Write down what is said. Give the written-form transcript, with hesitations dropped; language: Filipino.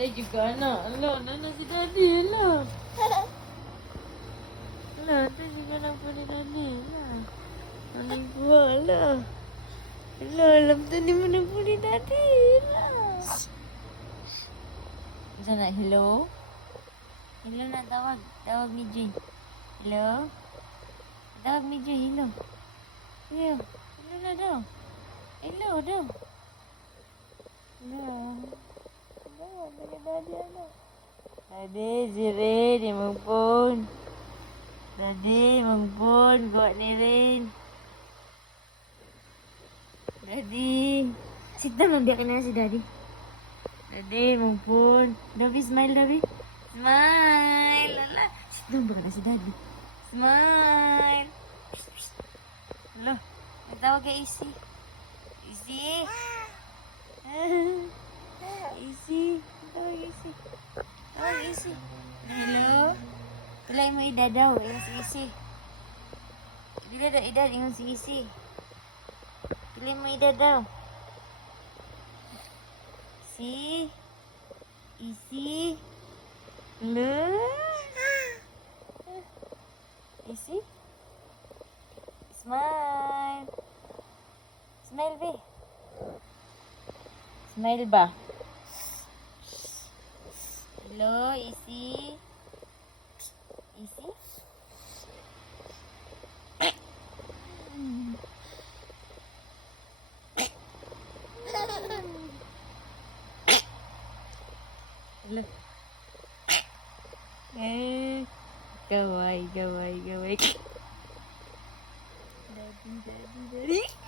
Tayo juga anak. Alah, nana si Daddy. Alah. Alah, tayo juga nampak ni Daddy. Alah. Nana ibu alah. Alah, alam tadi mana pun ni Daddy. Alah. Macam nak hello? Hello nak tawag. Tawag ni Joy. Hello? Tawag ni Joy. Hello. Hello. Hello na daw. Hello daw. Hello. Daddy, si Rin, magpon. Daddy, magpon. Kuha ni Rin. Daddy. Sit down, magbiyakin na si Daddy. Daddy, magpon. Dabi, smile, Dabi. Smile. Lala. Sit down, baka na si Daddy. Smile. Hello. Nagtawag kay Isi. Isi. Isi. Tawag Isi. Tawag Isi. Hello. Pilay mo ida daw. Ingon si Isi. Bila dah ida ingon si Isi. Pilay mo ida daw. Si. Isi. Hello. Isi. Smile. Smile, be. Smile ba? Hello, Isi. Isi? Hello. Gawai. Daddy.